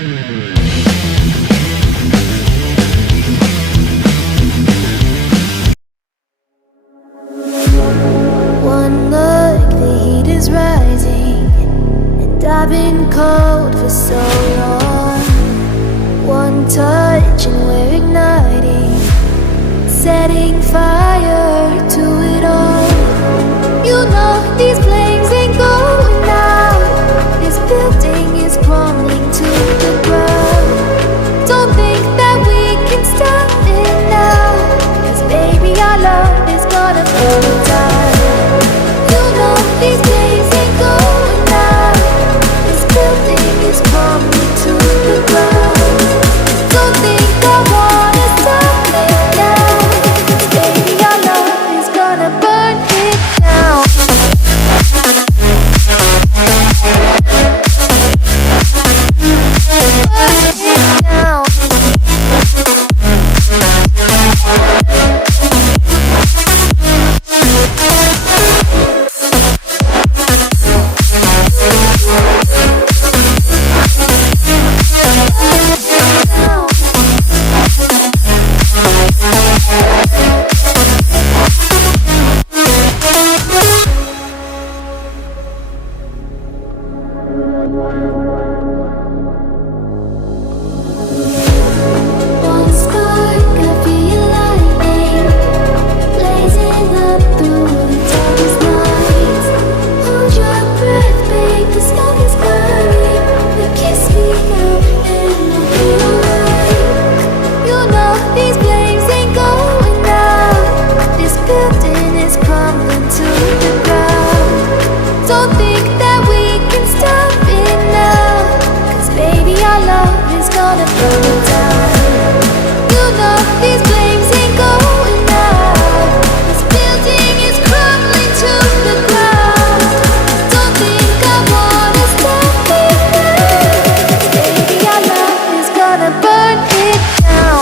One look, the heat is rising, and I've been cold for so long. One touch and we're igniting, setting fire to it all. You know these flames ain't going out. This building is crumbling to the ground. Don't think that we can stop it now, 'cause baby our love is gonna burn down. You know these flames ain't going out. This building is crumbling to the ground. Don't think I wanna stop it now, 'cause baby our love is gonna burn it down. One spark, I feel lightning blazing up through the darkest nights. Hold your breath, babe, the smoke is burning. But kiss me now and I'll be alright. You know these flames ain't going out. This building is crumbling to the ground. Don't think that we can stop it now, 'cause baby our love is gonna burn it down. You know these flames ain't going out. This building is crumbling to the ground. Don't think I wanna stop it now, 'cause baby our love is gonna burn it down.